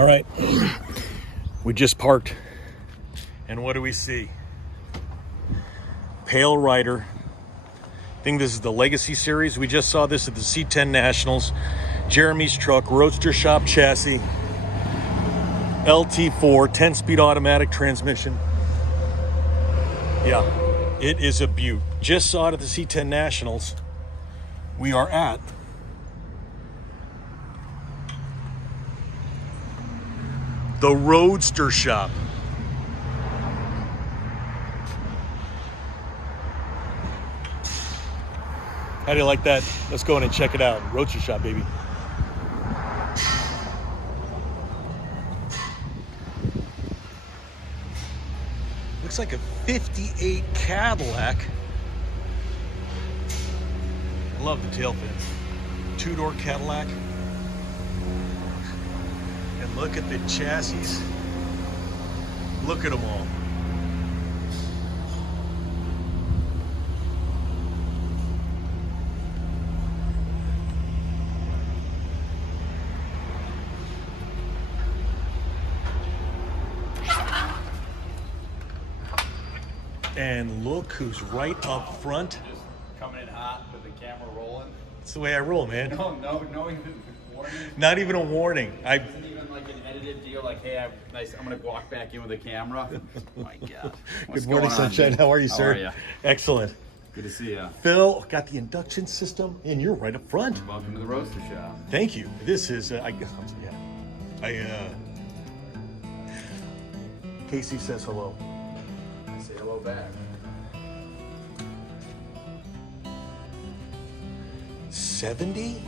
All right, we just parked, and what do we see? Pale Rider. I think this is the Legacy Series. We just saw this at the C10 Nationals. Jeremy's truck, Roadster Shop chassis, LT4, 10-speed automatic transmission. Yeah, it is a beaut. Just saw it at the C10 Nationals. We are at the Roadster Shop. How do you like that? Let's go in and check it out. Roadster Shop, baby. Looks like a 58 Cadillac. I love the tail fins. Two-door Cadillac. And look at the chassis. Look at them all. And look who's right up front. Just coming in hot with the camera rolling. That's the way I roll, man. No even warning. Not even a warning. It isn't even like an edited deal. Like, hey, I'm gonna walk back in with the camera. Oh my God. Good morning, Sunshine. How are you, sir? How are you? Excellent. Good to see you. Phil, got the induction system, and you're right up front. Welcome to the Roadster Shop. Thank you. This is, Casey says hello. Say hello back. 70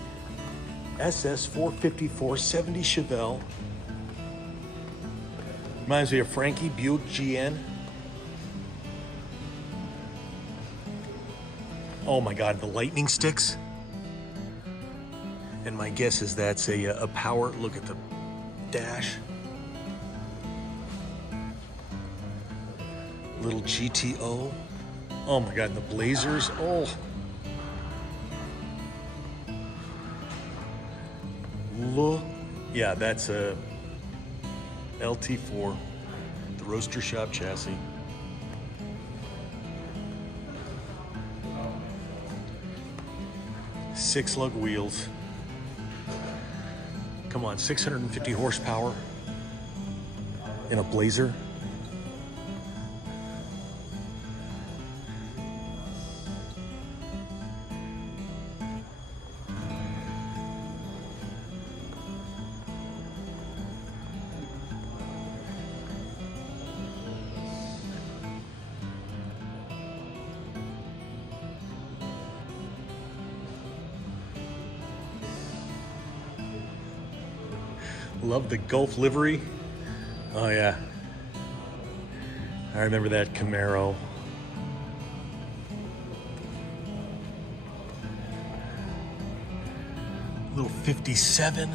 SS 454 70 Chevelle. Reminds me of Frankie Buick GN. Oh my God, the lightning sticks. And my guess is that's a power. Look at the dash. Little GTO. Oh my God, the blazers. Oh. Look. Yeah, that's a LT4, the Roadster Shop chassis. Six lug wheels. Come on, 650 horsepower in a Blazer. Love the Gulf livery. Oh yeah. I remember that Camaro. Little 57,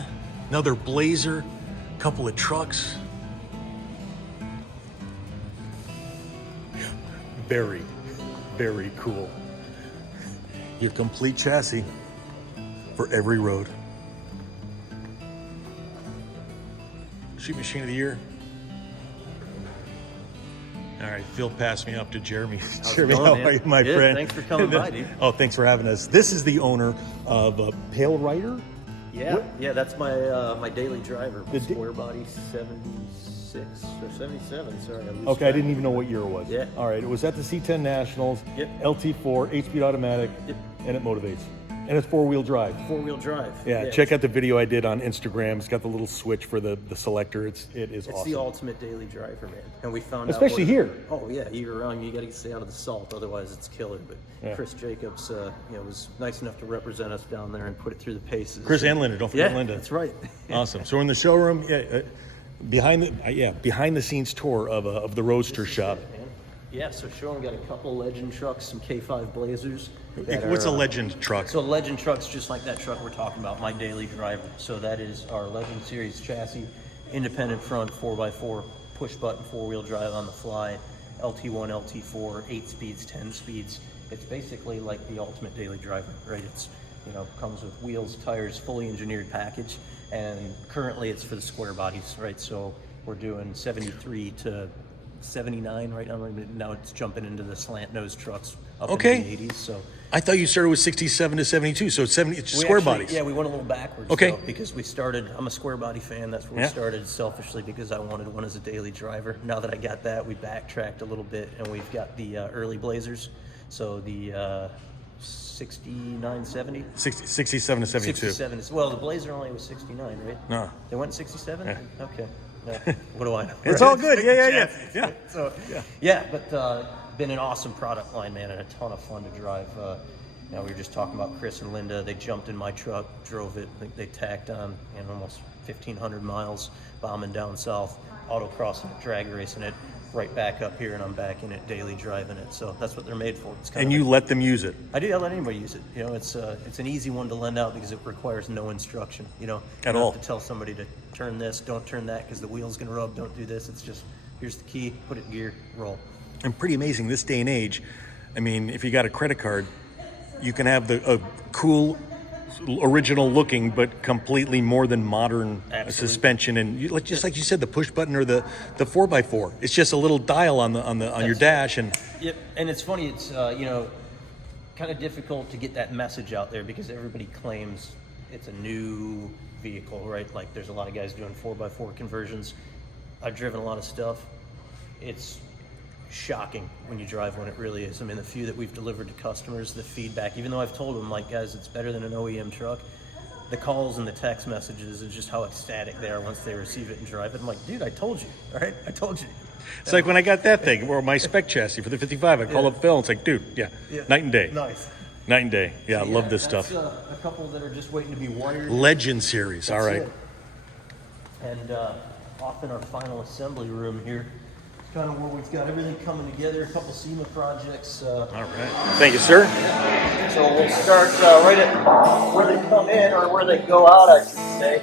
another Blazer, couple of trucks. Very, very cool. Your complete chassis for every road. Street Machine of the Year. All right, Phil passed me up to Jeremy. Jeremy, how are you, my friend? Thanks for coming by, dude. Oh, thanks for having us. This is the owner of Pale Rider. Yeah, yeah, that's my daily driver. Square body 76 or 77. Sorry, I didn't even know what year it was. Yeah. All right, it was at the C10 Nationals. Yep. LT4, 8-speed automatic. Yep. And it motivates. And it's four-wheel drive. Four-wheel drive. Yeah, check out the video I did on Instagram. It's got the little switch for the selector. It is awesome. It's the ultimate daily driver, man. And we found especially out here. Oh yeah, year round. You got to stay out of the salt, otherwise it's killer. But yeah. Chris Jacobs, was nice enough to represent us down there and put it through the paces. Chris and Linda, don't forget Linda. That's right. Awesome. So we're in the showroom. Behind the scenes tour of the Roadster Shop. Yeah, so showroom got a couple Legend trucks, some K5 Blazers. What's a Legend truck? So Legend truck's just like that truck we're talking about, my daily driver. So that is our Legend Series chassis, independent front, 4x4, push button, four-wheel drive on the fly, LT1, LT4, 8 speeds, 10 speeds. It's basically like the ultimate daily driver, right? You know, comes with wheels, tires, fully engineered package, and currently it's for the square bodies, right? So we're doing 73 to 79 right now. Now it's jumping into the slant nose trucks up into the 80s. So I thought you started with 67 to 72, so it's 70. It's square bodies. Yeah, we went a little backwards. Okay. Though, because we started. I'm a square body fan. That's where we started selfishly because I wanted one as a daily driver. Now that I got that, we backtracked a little bit and we've got the early Blazers. So the 69, 70? 67 to 72. 67. Well, the Blazer only was 69, right? No. They went 67? Yeah. Okay. No. What do I know? It's all good. Yeah. So, but been an awesome product line, man, and a ton of fun to drive. Now we were just talking about Chris and Linda. They jumped in my truck, drove it. They tacked on almost 1,500 miles, bombing down south, autocrossing it, drag racing it, right back up here, and I'm back in it, daily driving it. So that's what they're made for. It's And you let them use it. I do. I let anybody use it. You know, it's an easy one to lend out because it requires no instruction. You know, At you all. don't have to tell somebody to turn this, don't turn that because the wheel's gonna rub. Don't do this. It's just here's the key, put it in gear, roll. And pretty amazing this day and age. I mean, if you got a credit card, you can have a cool, original looking, but completely more than modern suspension. And just like you said, the push button or the 4x4. It's just a little dial on your dash. And Yep. And it's funny. It's kind of difficult to get that message out there because everybody claims it's a new vehicle, right? Like there's a lot of guys doing 4x4 conversions. I've driven a lot of stuff. It's shocking when you drive one. It really is. I mean, the few that we've delivered to customers, the feedback, even though I've told them, like, guys, it's better than an OEM truck, the calls and the text messages and just how ecstatic they are once they receive it and drive it. I'm like, dude, I told you, all right? I told you. it's like when I got that thing, or my spec chassis for the 55, I call up Phil, and it's like, dude, night and day. Nice. Night and day. Yeah, I love this that's, stuff. A couple that are just waiting to be wired. Legend series. All right. It. And off in our final assembly room here, it's kind of where we've got everything coming together, a couple SEMA projects. All right. Thank you, sir. So we'll start right at where they come in, or where they go out, I should say.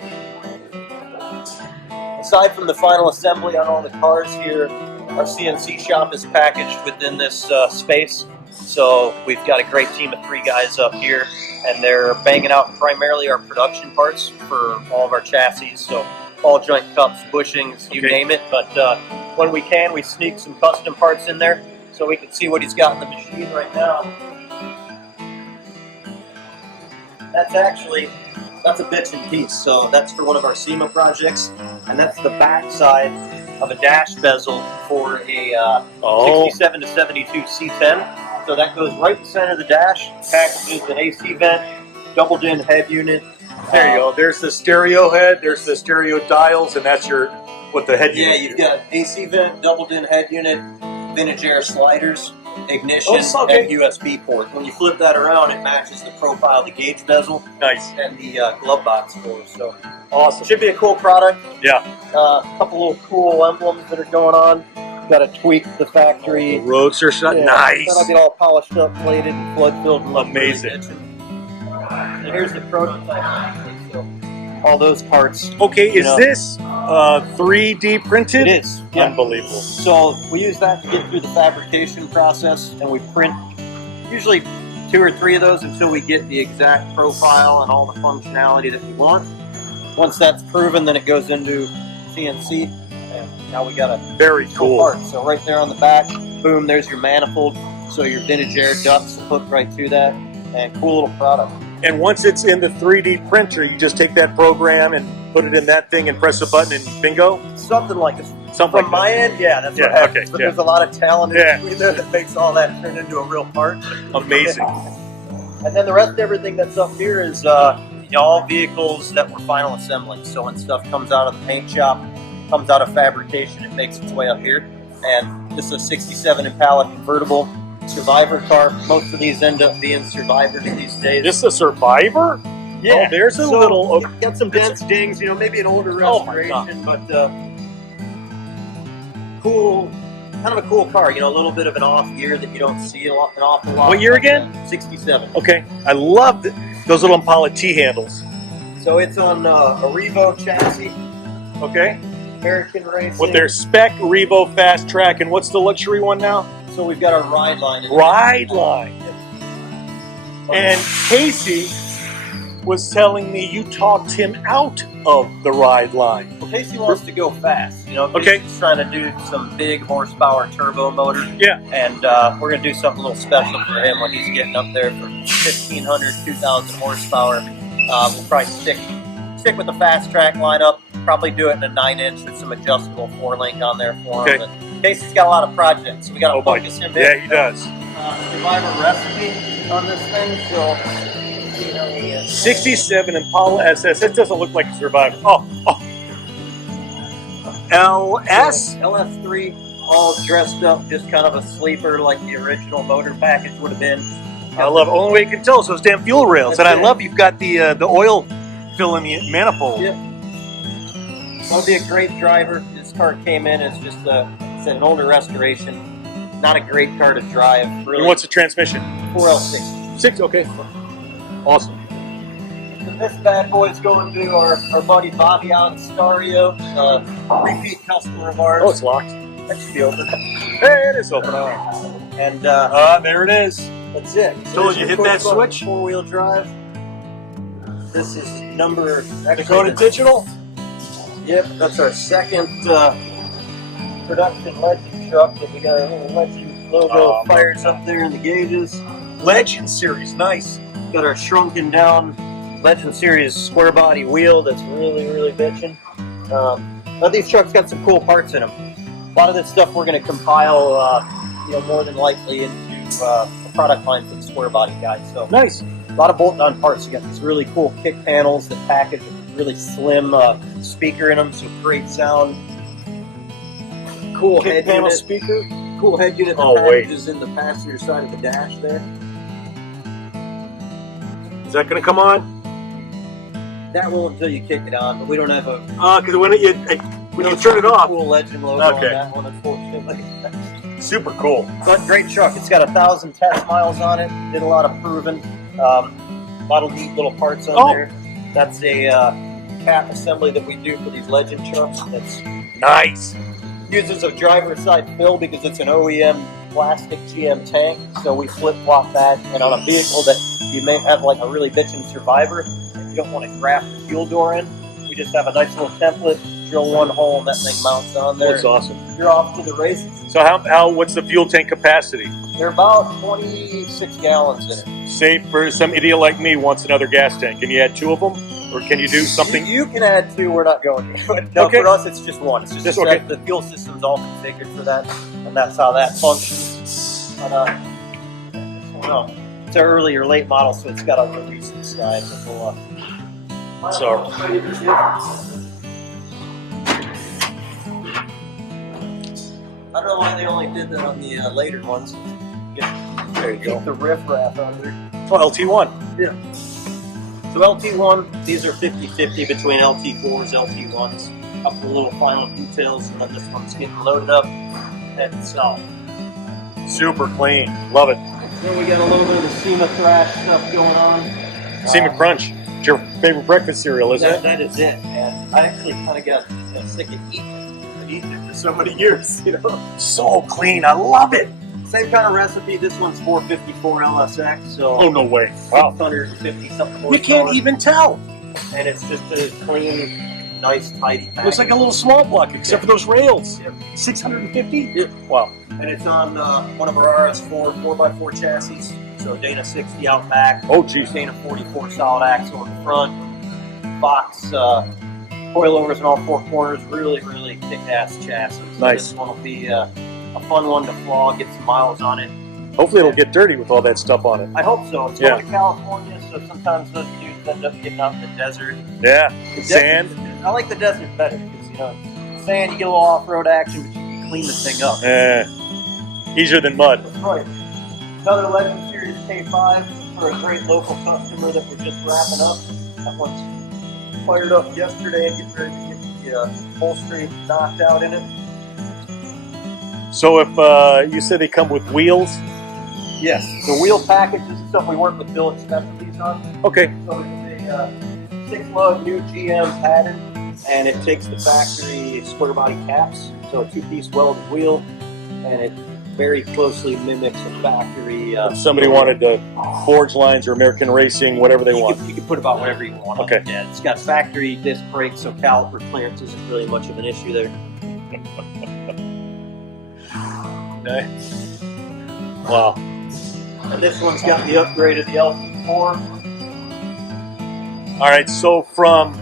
Aside from the final assembly on all the cars here, our CNC shop is packaged within this space. So we've got a great team of 3 guys up here, and they're banging out primarily our production parts for all of our chassis. So ball joint cups, bushings, you name it. But when we can, we sneak some custom parts in there so we can see what he's got in the machine right now. That's a bitchin' piece. So that's for one of our SEMA projects, and that's the back side of a dash bezel for a 67 to 72 C10. So that goes right in the center of the dash, packages an AC vent, doubled-in head unit. There you go. There's the stereo head. There's the stereo dials, and that's what the head unit. Yeah, you've got AC vent, doubled-in head unit, vintage air sliders, ignition, and USB port. When you flip that around, it matches the profile of the gauge bezel. Nice. And the glove box for us. So Awesome. should be a cool product. Yeah. A couple little cool emblems that are going on. Got to tweak the factory. Roadster Shop. Yeah, Nice. That'll get all polished up, plated, and flood filled. And look Amazing. really good. And here's the prototype. So all those parts. Okay, is this 3D printed? It is. Yeah. Unbelievable. So we use that to get through the fabrication process, and we print usually 2 or 3 of those until we get the exact profile and all the functionality that we want. Once that's proven, then it goes into CNC, and now we got a Very cool. part. So right there on the back, boom, there's your manifold. So your vintage air ducts hook right to that, and cool little product. And once it's in the 3D printer, you just take that program and put it in that thing and press a button and bingo? Something like this. Something From like my end, yeah, that's what Yeah, happens. okay, But yeah. there's a lot of talent Yeah. in between there that makes all that turn into a real part. Amazing. And then the rest of everything that's up here is all vehicles that we're final assembling. So when stuff comes out of the paint shop, comes out of fabrication, it makes its way up here. And this is a 67 Impala convertible Survivor car. Most of these end up being Survivors these days. This is a Survivor? Yeah, Oh, there's a so little... got some dents, dings, maybe an older Oh my restoration, but cool, kind of a cool car. A little bit of an off year that you don't see an awful lot. What year again? 67. Okay, I love those little Impala T-handles. So it's on a Revo chassis, Okay? American Racing. With their spec Revo Fast Track, and what's the luxury one now? So we've got our ride line. Ride Line. And Casey was telling me you talked him out of the ride line. Well, Casey wants to go fast. You know, Okay. Casey's trying to do some big horsepower turbo motor. Yeah. And we're going to do something a little special for him when he's getting up there for 1,500, 2,000 horsepower. We'll probably stick with the fast track lineup. Probably do it in a 9-inch with some adjustable 4-link on there for him. Okay. But Casey's got a lot of projects, so we got to focus him in. Yeah, he does. Survivor recipe on this thing, so see how he is. 67 Impala SS. It doesn't look like a Survivor. Oh. LS? LS3, all dressed up, just kind of a sleeper like the original motor package would have been. I love it. Only way you can tell is those damn fuel rails. That's And I it. love you've got the oil fill in the manifold. Yep. That would be a great driver. This car came in as just it's an older restoration. Not a great car to drive. Really. And what's the transmission? 4L60. 6, okay. Awesome. And this bad boy is going to our buddy Bobby on Stario, repeat customer of ours. Oh, it's locked. That should be open. Hey, it is open. And There it is. that's it. So did you hit that switch? 4-wheel drive. This is number Dakota Digital? Yep, that's our second production Legend truck that we got our little Legend logo fires up there in the gauges. Legend Series, nice. Got our shrunken down Legend Series square body wheel that's really, really bitching. Now these trucks got some cool parts in them. A lot of this stuff we're going to compile, more than likely into a product line for the square body guys. So Nice. a lot of bolt-on parts. You got these really cool kick panels that package a really slim speaker in them, so great sound. Cool Kick head panel unit. speaker. Cool head unit that Oh, wait. packages in the passenger side of the dash there. Is that going to come on? That won't until you kick it on, but we don't have a Because when you turn it off, cool Legend logo Okay. on that one, unfortunately. super cool. But great truck. It's got 1,000 test miles on it. Did a lot of proving. A lot of neat little parts on there. That's a cap assembly that we do for these Legend trucks. That's Nice. uses a driver's side fill because it's an OEM plastic GM tank. So we flip flop that, and on a vehicle that you may have like a really bitchin' Survivor, if you don't want to graft the fuel door in, we just have a nice little template. Drill one hole, and that thing mounts on there. That's awesome. You're off to the races. So what's the fuel tank capacity? They're about 26 gallons in it. Say for some idiot like me wants another gas tank, can you add 2 of them? Or can you do something? You can add 2, we're not going to. But no, Okay. for us, it's just 1. It's just Okay. that the fuel system's all configured for that, and that's how that functions. But, it's an early or late model, so it's got a release inside. So we'll, So- I don't know why they only did that on the later ones. There you go. Keep the riff-raff under. Oh, LT1. So LT1, these are 50-50 between LT4s, LT1s. Couple of little final details, and then this one's getting loaded up and south. Super clean. Love it. Then we got a little bit of the SEMA thrash stuff going on. Seaman Crunch. It's your favorite breakfast cereal, isn't it? That is it. And I actually kind of got sick of eating it for so many years, So clean. I love it. Same kind of recipe. This one's 454 LSX, so Oh, no way. Wow. 650 something You horsepower. can't even tell. And it's just a clean, nice, tidy package. Looks like a little small block, except for those rails. Yep. 650? Yep. Wow. And it's on one of our RS4 4x4 chassis. So Dana 60 out back. Oh, geez. Dana 44 solid axle in the front. Box coilovers in all 4 corners. Really, really kick-ass chassis. So Nice. This one will be a fun one to flog, get some miles on it. Hopefully it'll get dirty with all that stuff on it. I hope so. It's Yeah. going to California, so sometimes those dudes end up getting out in the desert. Yeah. The Sand. desert- I like the desert better because, sand, you get a little off-road action, but you can clean the thing up. Easier than mud. That's right. Another Legend Series K5 for a great local customer that we're just wrapping up. That one's fired up yesterday and getting ready to get the upholstery knocked out in it. So if you said they come with wheels, Yes. The wheel package is stuff we work with Bill Specialties on. okay. So it's a 6-lug new GM pattern, and it takes the factory square body caps, so a 2-piece welded wheel, and it very closely mimics a factory. If somebody wanted to forge lines or American Racing, whatever they want. You can put about whatever you want. Okay. Yeah, it's got factory disc brakes, so caliper clearance isn't really much of an issue there. Okay. Wow. And this one's got the upgrade of the LT4. All right, so from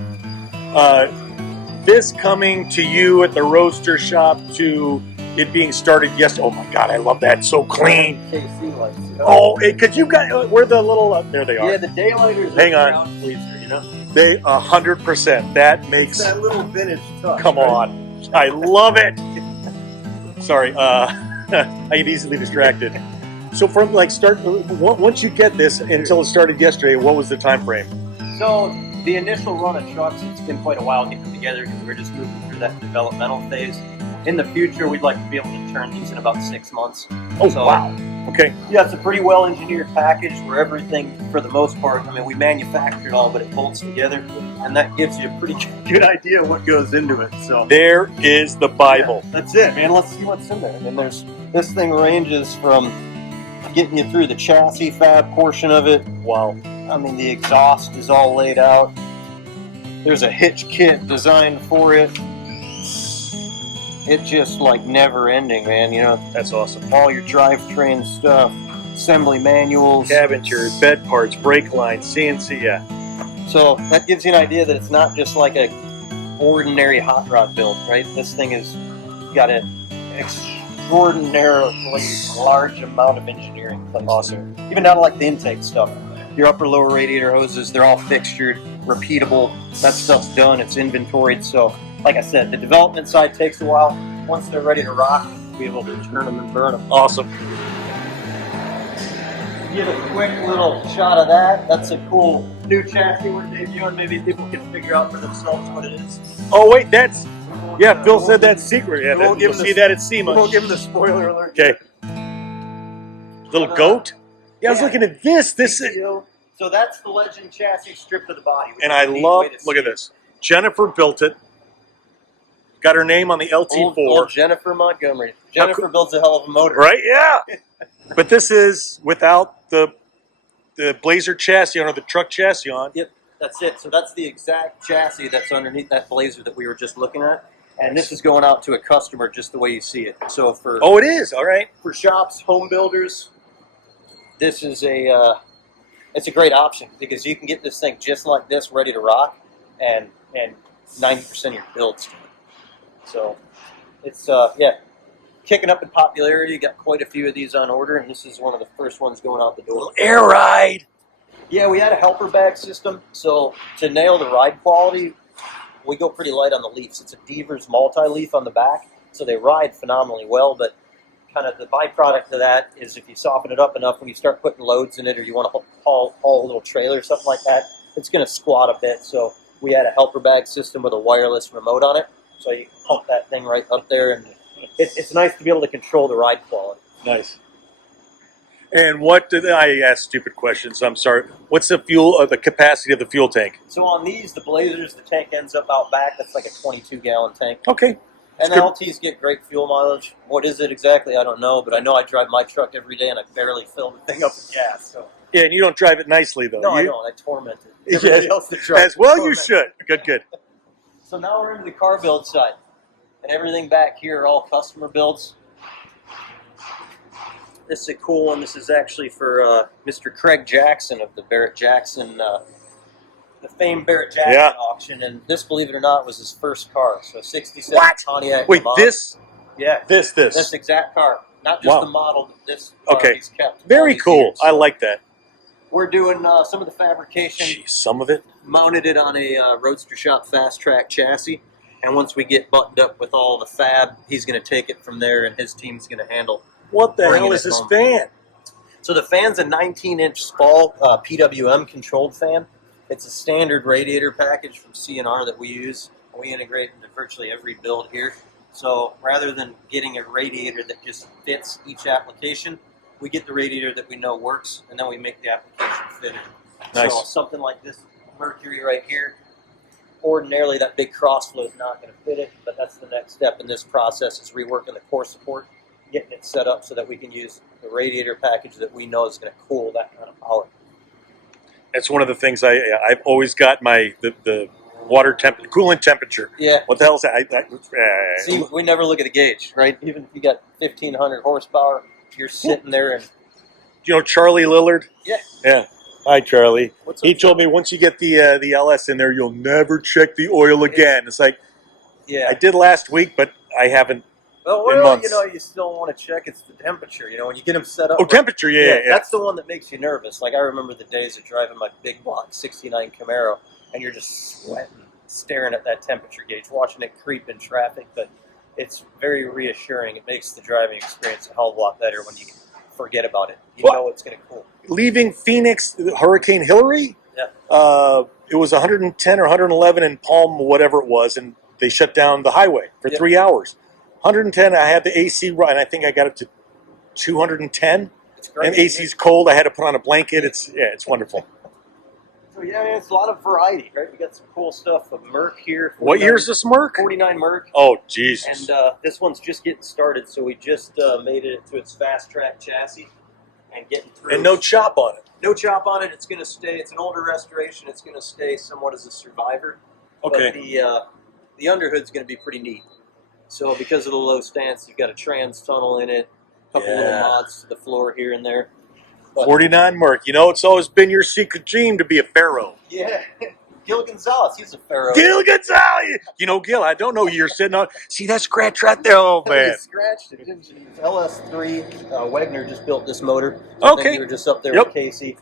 this coming to you at the Roadster Shop to it being started yesterday. Oh my God, I love that. So clean. KC lights. Oh, because you got, where the little, there they are. Yeah, the daylighters Hang are on. ground pleaser, you know? They 100%. That makes, It's that little vintage touch. come right? on. I love it. Sorry, I get easily distracted. So from like once you get this until it started yesterday, what was the time frame? So the initial run of trucks, it's been quite a while getting them together because we're just moving through that developmental phase. In the future, we'd like to be able to turn these in about 6 months. Oh, So, wow. Okay. Yeah, it's a pretty well engineered package where everything, for the most part, I mean, we manufacture it all, but it bolts together, and that gives you a pretty good idea of what goes into it. So There is the Bible. yeah, that's it, man. Let's see what's in there. And this thing ranges from getting you through the chassis fab portion of it. Wow. I mean, the exhaust is all laid out. There's a hitch kit designed for it. It's just like never ending, man. You know, That's awesome. all your drivetrain stuff, assembly manuals. Cabin chairs, bed parts, brake lines, CNC, yeah. So that gives you an idea that it's not just like a ordinary hot rod build, right? This thing has got an extraordinarily large amount of engineering placed. Awesome. Even down to like the intake stuff. Your upper lower radiator hoses, they're all fixtured, repeatable. That stuff's done, it's inventoried. So like I said, the development side takes a while. Once they're ready to rock, we'll be able to turn them and burn them. Awesome. Get a quick little shot of that. That's a cool new chassis we're debuting. Maybe people can figure out for themselves what it is. Oh, wait, that's, yeah, Phil said that's secret. Yeah, we won't you'll give see the- that at SEMA. We'll give them the spoiler alert. Okay. Little goat? Yeah, I was Yeah. looking at this. This is, So that's the Legend chassis stripped to the body. which and is I a neat love, way to look see at this. Jennifer built it. Got her name on the LT4. Old Jennifer Montgomery. Jennifer builds a hell of a motor. Right? Yeah. But this is without the Blazer chassis on or the truck chassis on. Yep, that's it. So that's the exact chassis that's underneath that Blazer that we were just looking at. And this is going out to a customer just the way you see it. So for Oh, it is. All right. for shops, home builders, this is it's a great option because you can get this thing just like this ready to rock and 90% of your builds. So it's yeah, kicking up in popularity. Got quite a few of these on order, and this is one of the first ones going out the door. Air ride. Yeah, we had a helper bag system, so to nail the ride quality, we go pretty light on the leafs. It's a Devers multi-leaf on the back, so they ride phenomenally well, but kind of the byproduct of that is if you soften it up enough, when you start putting loads in it or you want to haul a little trailer or something like that, it's going to squat a bit. So we had a helper bag system with a wireless remote on it, so you pump that thing right up there, and it's nice to be able to control the ride quality. Nice. And what did I ask stupid questions? I'm sorry. What's the fuel, the capacity of the fuel tank? So on these, the Blazers, the tank ends up out back. That's like a 22-gallon tank. Okay. And the good. LTs get great fuel mileage. What is it exactly? I don't know, but I know I drive my truck every day and I barely fill the thing up with gas. So Yeah, and you don't drive it nicely though. no, I You- don't. I torment it. Yes, Everybody else that drives As well, it you torments should. Good, good. it. So now we're into the car build side, and everything back here are all customer builds. This is a cool one. This is actually for Mr. Craig Jackson of the Barrett Jackson, the famed Barrett Jackson Yeah. auction. And this, believe it or not, was his first car. So a '67 What? Pontiac. Wait, Le Mans. this, Yeah. this. This exact car, not just Wow. the model, but this car Okay. he's kept. all Very these cool. years. I like that. We're doing some of the fabrication, Jeez, some of it. mounted it on a Roadster Shop fast track chassis, and once we get buttoned up with all the fab, he's going to take it from there, and his team's going to handle. What the Bringing hell it is this home. fan? So the fan's a 19-inch Spall PWM controlled fan. It's a standard radiator package from C&R that we use. We integrate into virtually every build here. So rather than getting a radiator that just fits each application, we get the radiator that we know works, and then we make the application fit it. Nice. So something like this Mercury right here, ordinarily that big cross flow is not going to fit it, but that's the next step in this process is reworking the core support. getting it set up so that we can use the radiator package that we know is going to cool that kind of power. That's one of the things I've always got the water coolant temperature. Yeah. What the hell is that? See, we never look at the gauge, right? Even if you got 1,500 horsepower, you're sitting there and... You know Charlie Lillard? Yeah. Yeah. Hi, Charlie. What's up, He told me once you get the LS in there, you'll never check the oil again. It's like, yeah. I did last week, but I haven't Well, in months. you know, you still want to check. It's the temperature. You know, when you get them set up. Oh, temperature, yeah. That's the one that makes you nervous. Like I remember the days of driving my big block '69 Camaro, and you're just sweating, staring at that temperature gauge, watching it creep in traffic. But it's very reassuring. It makes the driving experience a hell of a lot better when you forget about it. You know it's going to cool. Leaving Phoenix, Hurricane Hillary, it was 110 or 111 in Palm, whatever it was, and they shut down the highway for 3 hours. 110, I had the AC run, and I think I got it to 210. It's great. And AC's cold. I had to put on a blanket. It's wonderful. So yeah, it's a lot of variety, right? We got some cool stuff of Merc here. What year is this Merc? 49 Merc. Oh, Jesus. And this one's just getting started, so we just made it to its fast track chassis and getting through. And no chop on it. No chop on it. It's going to stay. It's an older restoration. It's going to stay somewhat as a survivor. Okay. But the underhood's going to be pretty neat. So because of the low stance, you've got a trans tunnel in it, a couple little mods to the floor here and there. But, 49 Merc. You know, it's always been your secret dream to be a Pharaoh. Yeah. Gil Gonzalez, he's a Pharaoh. Gil Gonzalez! You know, Gil, I don't know you're sitting on. See that scratch right there? Oh, man. You scratched it, didn't you? LS3, Wegner just built this motor. Okay. You were just up there with Casey.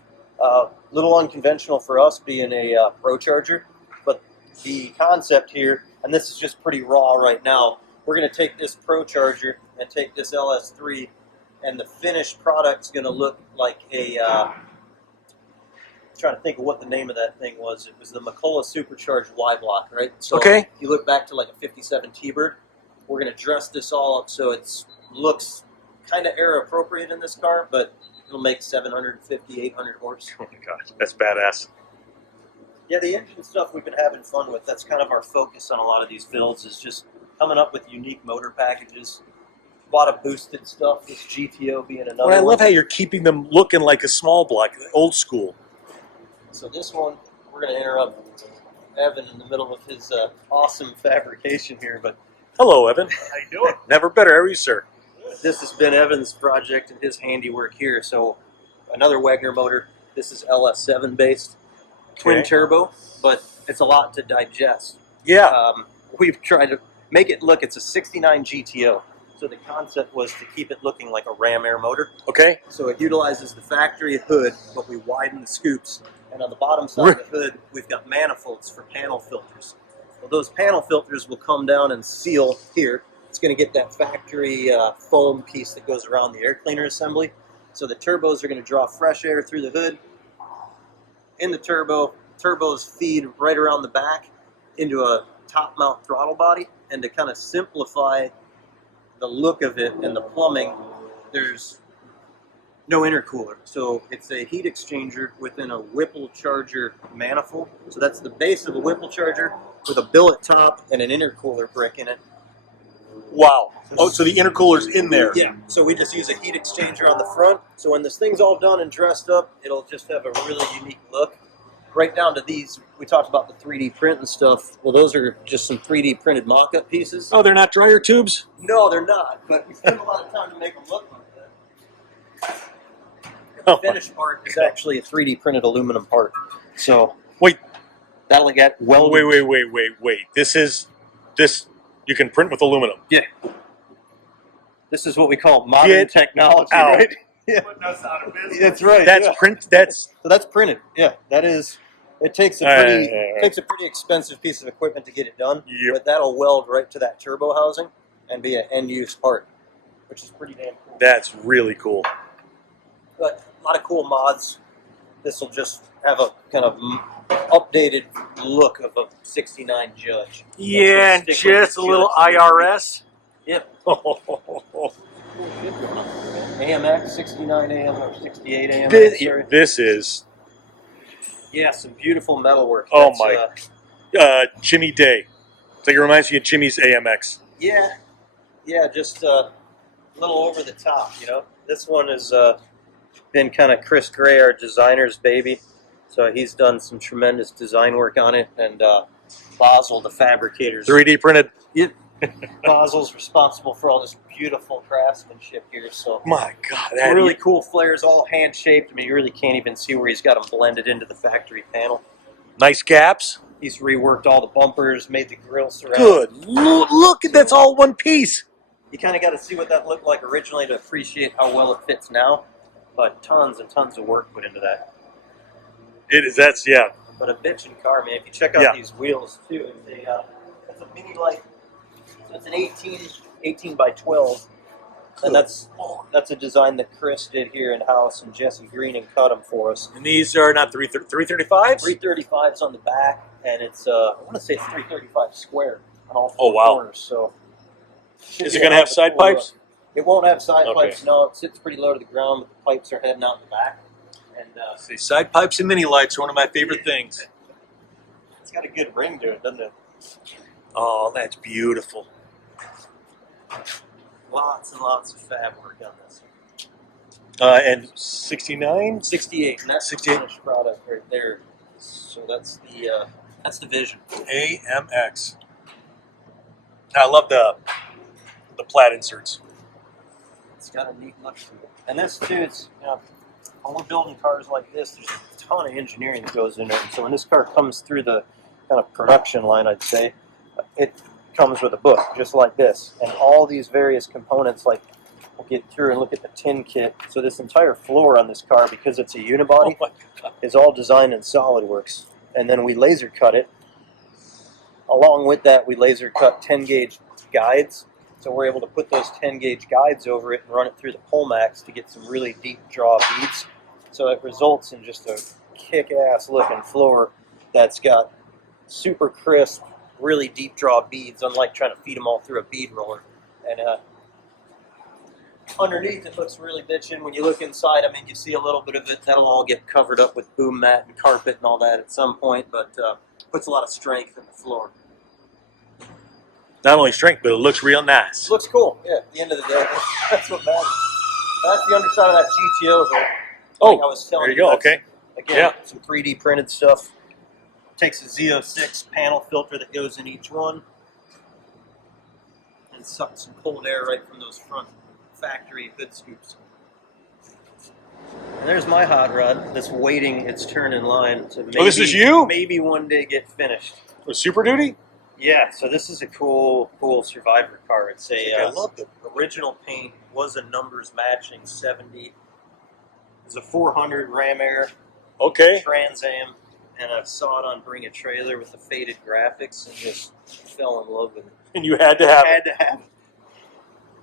Little unconventional for us being a Pro Charger, but the concept here, and this is just pretty raw right now, we're going to take this Pro Charger and take this LS3, and the finished product's going to look like a, trying to think of what the name of that thing was. It was the McCullough Supercharged Y-Block, right? So if you look back to like a 57 T-Bird, we're going to dress this all up so it looks kind of era appropriate in this car, but it'll make 750, 800 horse. Oh my gosh, that's badass. Yeah, the engine stuff we've been having fun with. That's kind of our focus on a lot of these builds, is just coming up with unique motor packages. A lot of boosted stuff, this GTO being another one. I love how you're keeping them looking like a small block, old school. So this one, we're going to interrupt Evan in the middle of his awesome fabrication here, but... Hello, Evan. How you doing? Never better. How are you, sir? This has been Evan's project and his handiwork here. So another Wegner motor. This is LS7 based, twin turbo, but it's a lot to digest. Yeah. We've tried to make it look, it's a 69 GTO. So the concept was to keep it looking like a Ram Air motor. Okay. So it utilizes the factory hood, but we widen the scoops. And on the bottom side of the hood, we've got manifolds for panel filters. Well, those panel filters will come down and seal here. It's going to get that factory foam piece that goes around the air cleaner assembly. So the turbos are going to draw fresh air through the hood. In the turbos feed right around the back into a top mount throttle body. And to kind of simplify the look of it and the plumbing, there's no intercooler. So it's a heat exchanger within a Whipple charger manifold. So that's the base of a Whipple charger with a billet top and an intercooler brick in it. Wow. Oh, so the intercooler's in there. Yeah. So we just use a heat exchanger on the front. So when this thing's all done and dressed up, it'll just have a really unique look. Right down to these, we talked about the 3D print and stuff. Well, those are just some 3D printed mock-up pieces. Oh, they're not dryer tubes? No, they're not, but we spend a lot of time to make them look like that. Oh, The finished part is actually a 3D printed aluminum part. So wait. that'll get welded. Wait. This you can print with aluminum. Yeah. This is what we call modern technology, out. right? Yeah. Putting us out of business. That's right. That's print. That's So that's printed. Yeah, that is. It takes a pretty expensive piece of equipment to get it done, but that'll weld right to that turbo housing and be an end-use part, which is pretty damn cool. That's really cool. But a lot of cool mods. This will just have a kind of updated look of a '69 Judge. Yeah, and just a little IRS. Yep. AMX 69 AM or 68 AM. This is. Yeah, some beautiful metalwork. Oh my! Jimmy Day. It's like it reminds me of Jimmy's AMX. Yeah, just a little over the top, you know. This one has been kind of Chris Gray, our designer's baby. So he's done some tremendous design work on it, and Basil, the fabricator's 3D printed. Yep. Basil's responsible for all this beautiful craftsmanship here. So My God, really cool flares, all hand shaped. I mean, you really can't even see where he's got them blended into the factory panel. nice gaps. He's reworked all the bumpers, made the grill surround. Good. Look, that's all one piece. You kind of got to see what that looked like originally to appreciate how well it fits now. But tons and tons of work put into that. It is. That's yeah. But a bitchin' car, man. If you check out these wheels too, it's a mini light. So it's an 18 by 12, and that's a design that Chris did here in house, and Jesse Green and cut them for us. And these are not 335s. 335s on the back, and it's I want to say it's 335 square on all four Oh, wow. corners. So Is it going to have side pipes? It won't have side Okay. pipes. No, it sits pretty low to the ground, but the pipes are heading out the back. And See, side pipes and mini lights are one of my favorite things. it's got a good ring to it, doesn't it? Oh, that's beautiful. Lots and lots of fab work on this. And 69? 68, and that's 68. the finished product right there. So that's the vision. AMX. I love the plaid inserts. It's got a neat look to it. And this too, it's when we're building cars like this, there's a ton of engineering that goes into it. So when this car comes through the kind of production line, I'd say, it comes with a book just like this, and all these various components. Like we'll get through and look at the tin kit. So this entire floor on this car, because it's a unibody, is all designed in SolidWorks, and then we laser cut it. Along with that, we laser cut 10 gauge guides. So we're able to put those 10 gauge guides over it and run it through the Polmax to get some really deep draw beads. So it results in just a kick-ass looking floor that's got super crisp, really deep draw beads, unlike trying to feed them all through a bead roller. And underneath it looks really bitchin'. When you look inside, I mean, you see a little bit of it. That'll all get covered up with boom mat and carpet and all that at some point, but puts a lot of strength in the floor. Not only strength, but it looks real nice. Looks cool. Yeah, at the end of the day, that's what matters. That's the underside of that GTO here. Oh, Like I was telling there you go. that's, Okay. Again, Yeah. some 3D printed stuff. Takes a Z06 panel filter that goes in each one, and sucks some cold air right from those front factory hood scoops. And there's my hot rod that's waiting its turn in line to maybe, this is you? maybe one day get finished. With Super Duty? Yeah, so this is a cool Survivor car. It's I love it. original paint was a numbers matching 70. It's a 400 Ram Air Okay. Trans Am, and I saw it on Bring a Trailer with the faded graphics and just fell in love with it. And you had to have it. Had to have it.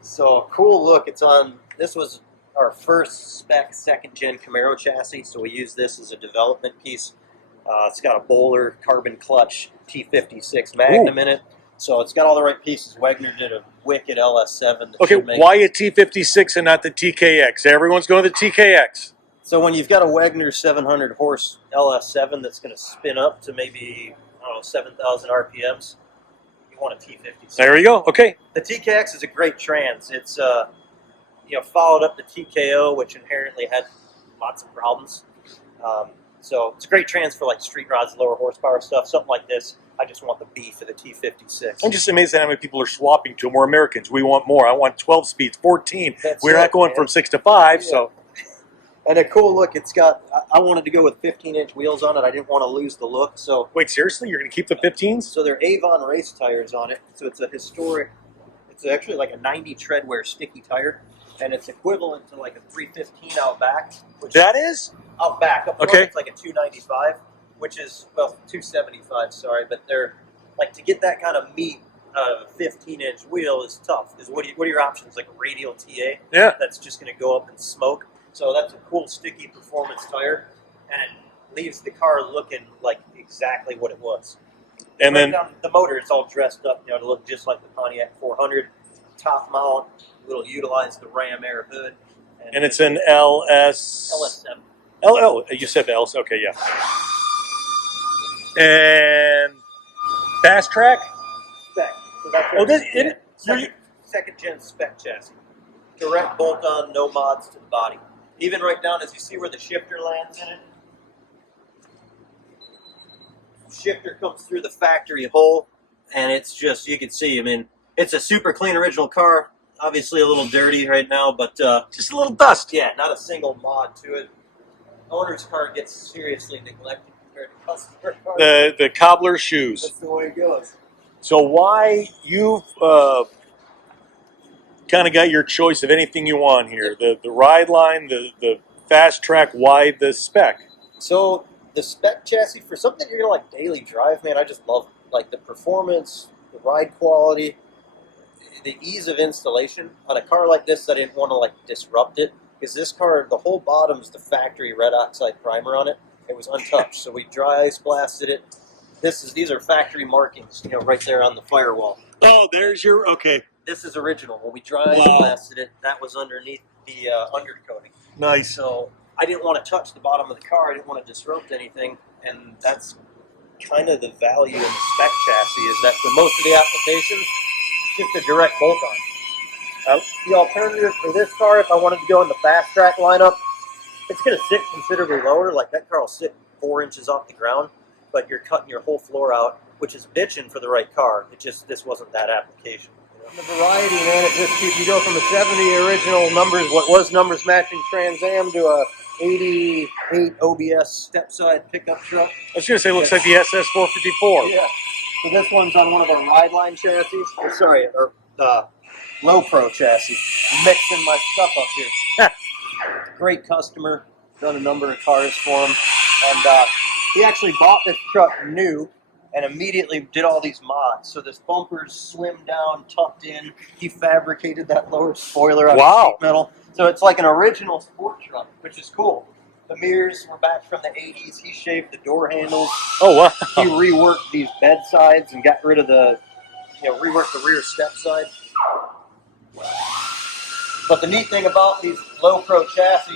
So cool look. It's on. This was our first spec second gen Camaro chassis, so we used this as a development piece. It's got a Bowler carbon clutch T56 Magnum in it, so it's got all the right pieces. Wegner did a wicked LS7. That Okay, should make why a T56 and not the TKX? Everyone's going to the TKX. So when you've got a Wegner 700 horse LS7 that's going to spin up to maybe 7,000 RPMs, you want a T56. There you go. Okay. The TKX is a great trans. It's followed up the TKO, which inherently had lots of problems. So it's a great trans for like street rods, lower horsepower stuff, something like this. I just want the beef of the T56. I'm just amazed at how many people are swapping to them. We're Americans. We want more. I want 12 speeds, 14. That's We're it, not going man. from 6 to 5, Yeah. so. And a cool look. It's got. I wanted to go with 15-inch wheels on it. I didn't want to lose the look, so Wait, seriously? You're going to keep the 15s? So they're Avon race tires on it. So it's a historic. It's actually like a 90 treadwear sticky tire, and it's equivalent to like a 315 out back. Which That is? out back. Up front, Okay. it's like a 295, which is 275. Sorry, but they're like to get that kind of meat. A 15-inch wheel is tough. Is what are your options? Like a radial TA Yeah. that's just going to go up and smoke. So that's a cool sticky performance tire, and it leaves the car looking like exactly what it was. And Right then, down the motor, it's all dressed up, to look just like the Pontiac 400. Top mount, will utilize the Ram Air hood. and it's an LS. LS7. LL. You said the LS. Okay, yeah. And fast track? Spec. So that's Oh, this- it- second gen spec chassis. direct bolt-on, no mods to the body. Even right down, as you see where the shifter lands in it, shifter comes through the factory hole, and it's just, you can see, I mean, it's a super clean original car. Obviously a little dirty right now, but Just a little dust. yeah, not a single mod to it. Owner's car gets seriously neglected compared to customer cars. The cobbler's shoes. That's the way it goes. So why you've kind of got your choice of anything you want here? The ride line, the fast track, wide, the spec. So the spec chassis, for something you're gonna like daily drive, man, I just love it. Like the performance, the ride quality, the ease of installation. On a car like this, I didn't want to like disrupt it, because this car, the whole bottom's the factory red oxide primer on it. It was untouched, so we dry ice blasted it. These are factory markings, you know, right there on the firewall. Oh, there's your, okay. This is original. When we dry ice blasted it, that was underneath the undercoating. Nice. So I didn't want to touch the bottom of the car. I didn't want to disrupt anything, and that's kind of the value in the spec chassis, is that for most of the applications, it's just a direct bolt-on. The alternative for this car, if I wanted to go in the fast track lineup, it's going to sit considerably lower. Like that car will sit 4 inches off the ground, but you're cutting your whole floor out, which is bitching for the right car. This wasn't that application. The variety, man, it just keeps, you go from a 70 original numbers, what was numbers matching Trans Am, to a 88 OBS step side pickup truck. I was going to say, it looks like the SS454. Yeah. So this one's on one of our ride line chassis. Sorry, or low pro chassis. I'm mixing my stuff up here. Great customer. Done a number of cars for him. And he actually bought this truck new and immediately did all these mods. So this bumper's slimmed down, tucked in. He fabricated that lower spoiler out of sheet metal. So it's like an original sport truck, which is cool. The mirrors were back from the 80s. He shaved the door handles. Oh, wow. He reworked these bed sides and got rid of the, reworked the rear step side. But the neat thing about these low pro chassis,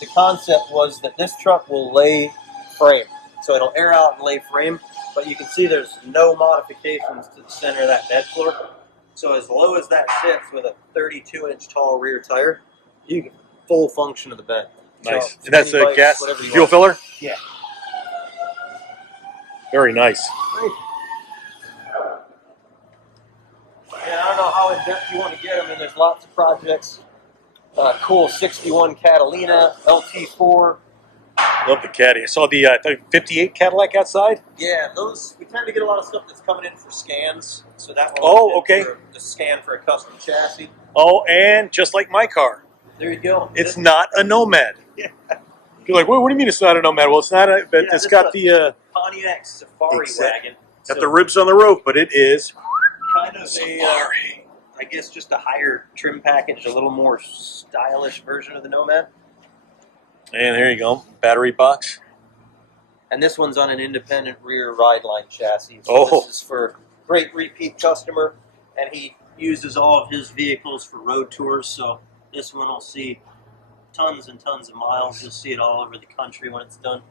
the concept was that this truck will lay frame. So it'll air out and lay frame, but you can see there's no modifications to the center of that bed floor. So as low as that sits with a 32-inch tall rear tire, you can full function of the bed. Nice. So, And that's a bikes, gas fuel want. filler? Yeah. Very nice. Great. Yeah, I don't know how in-depth you want to get. I mean, there's lots of projects. Cool 61 Catalina, LT4. Love the Caddy. I saw the 58 Cadillac outside. Yeah, those, we tend to get a lot of stuff that's coming in for scans. So that one okay. to scan for a custom chassis. Oh, and just like my car, There you go. it's not a Nomad. Yeah. You're like, what do you mean it's not a Nomad? Well, it's not a, but it's got the Pontiac Safari wagon. got the ribs on the roof, but it is Kind of Safari. I guess just a higher trim package, a little more stylish version of the Nomad. And there you go, battery box. And this one's on an independent rear ride line chassis. So Oh. This is for great repeat customer, and he uses all of his vehicles for road tours. So this one will see tons and tons of miles. You'll see it all over the country when it's done.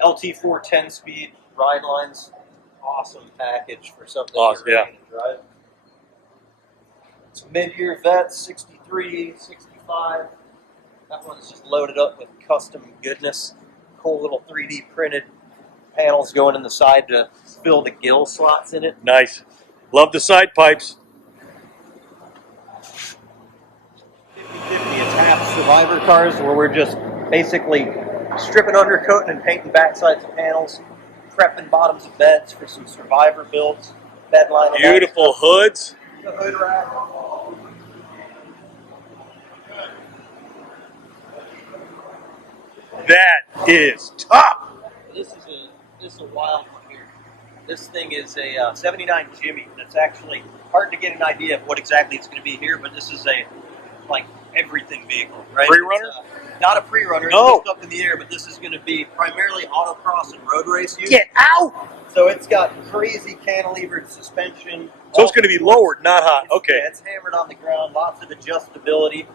LT4 10-speed ride lines, awesome package for something Awesome, you're ready to drive. It's a mid-year vet, 63, 65. That one's just loaded up with custom goodness. Cool little 3D printed panels going in the side to fill the gill slots in it. Nice. Love the side pipes. 50-50, it's half Survivor cars where we're just basically stripping undercoating and painting backsides of panels, prepping bottoms of beds for some Survivor builds, bed lining. Beautiful hoods. The hood rack. That is top. This is a wild one here. This thing is a 79 Jimmy. That's actually hard to get an idea of what exactly it's going to be here, but this is a everything vehicle, right? Pre-runner? It's, not a pre-runner. No. It's just up in the air, but this is going to be primarily autocross and road race use. Get out. So it's got crazy cantilevered suspension. So it's going to be lowered, not hot. Okay. Yeah, it's hammered on the ground. Lots of adjustability.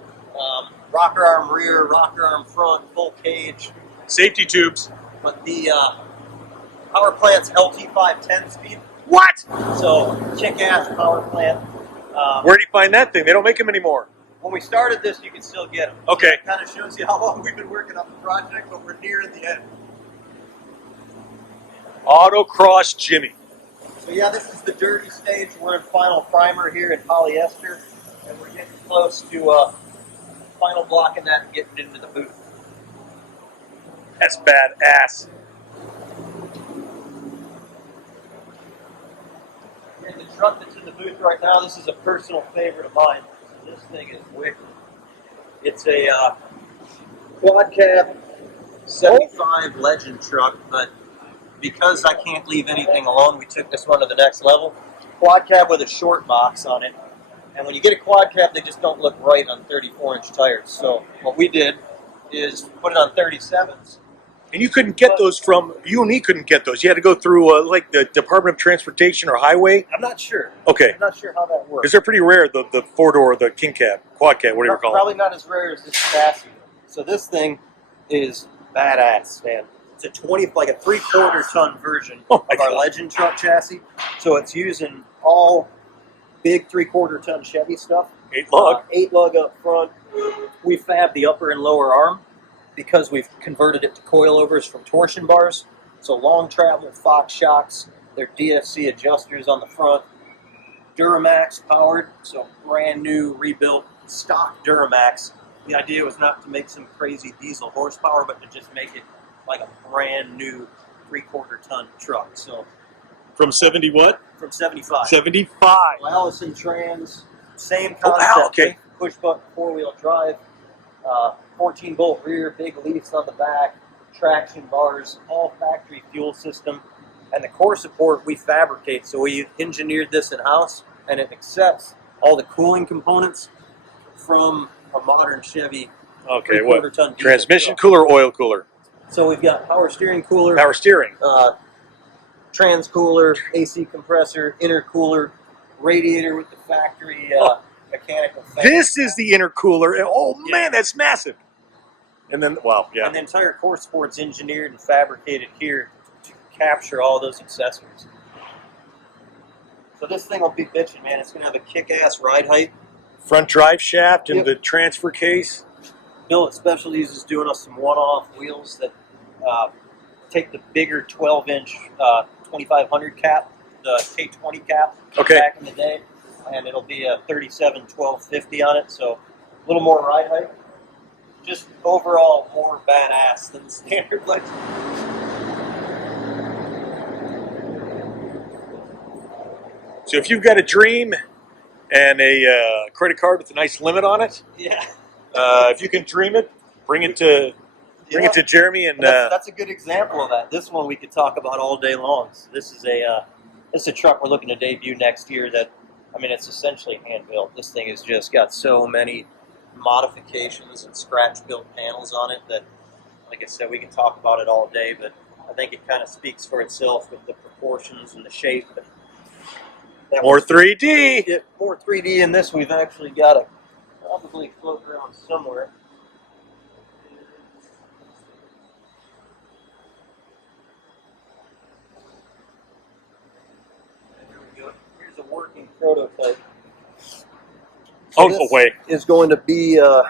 Rocker arm rear, rocker arm front, full cage. Safety tubes. But the power plant's LT5 10 speed. What? So kick-ass power plant. Where do you find that thing? They don't make them anymore. When we started this, you can still get them. Okay. It kind of shows you how long we've been working on the project, but we're near the end. Autocross Jimmy. So yeah, this is the dirty stage. We're in final primer here in polyester, and we're getting close to final blocking that and getting into the booth. That's badass. And the truck that's in the booth right now, this is a personal favorite of mine. This thing is wicked. It's a quad cab 75 Legend truck, but because I can't leave anything alone, we took this one to the next level. Quad cab with a short box on it. And when you get a quad cab, they just don't look right on 34-inch tires. So what we did is put it on 37s. And you couldn't get those from, you and he couldn't get those. You had to go through like the Department of Transportation or Highway. I'm not sure. Okay. I'm not sure how that works. Because they're pretty rare, the four-door, the king cab, quad cab, whatever you call it. Probably not as rare as this chassis. So this thing is badass, man. It's a 3/4 ton version of our Legend truck chassis. So it's using all big 3/4 ton Chevy stuff. 8 lug. 8 lug up front. We fab the upper and lower arm because we've converted it to coilovers from torsion bars. So long travel Fox shocks. They're DFC adjusters on the front. Duramax powered, so brand new rebuilt stock Duramax. The idea was not to make some crazy diesel horsepower, but to just make it like a brand new 3/4 ton truck. So From 70 what? from 75. 75. Allison trans, same Oh, concept. wow, okay. Push button 4-wheel drive, 14 bolt rear, big leafs on the back, traction bars, all factory fuel system, and the core support we fabricate. So we engineered this in house, and it accepts all the cooling components from a modern Chevy. Okay, 3/4 what? ton diesel Transmission truck. cooler, oil cooler? So we've got power steering cooler, Power steering. trans cooler, AC compressor, intercooler, radiator with the factory mechanical fan. This is the intercooler. And, oh, man, that's massive. And then, wow, yeah. And the entire core support's engineered and fabricated here to capture all those accessories. So this thing will be bitching, man. It's going to have a kick-ass ride height. Front drive shaft and Yep. the transfer case. Billet Specialties is doing us some one-off wheels that take the bigger 12-inch 2500 cap, the K20 cap Okay. back in the day, and it'll be a 37 1250 on it, so a little more ride height. Just overall more badass than the standard Legend. So if you've got a dream and a credit card with a nice limit on it, Yeah. if you can dream it, bring it to Jeremy and That's a good example of that. This one we could talk about all day long. So this is a truck we're looking to debut next year. That, I mean, it's essentially hand built. This thing has just got so many modifications and scratch built panels on it that, like I said, we can talk about it all day. But I think it kind of speaks for itself with the proportions and the shape. And that more was- 3D. Get more 3D in this. We've actually got to probably float around somewhere. Here's a working prototype. Oh, this no way. is going to be a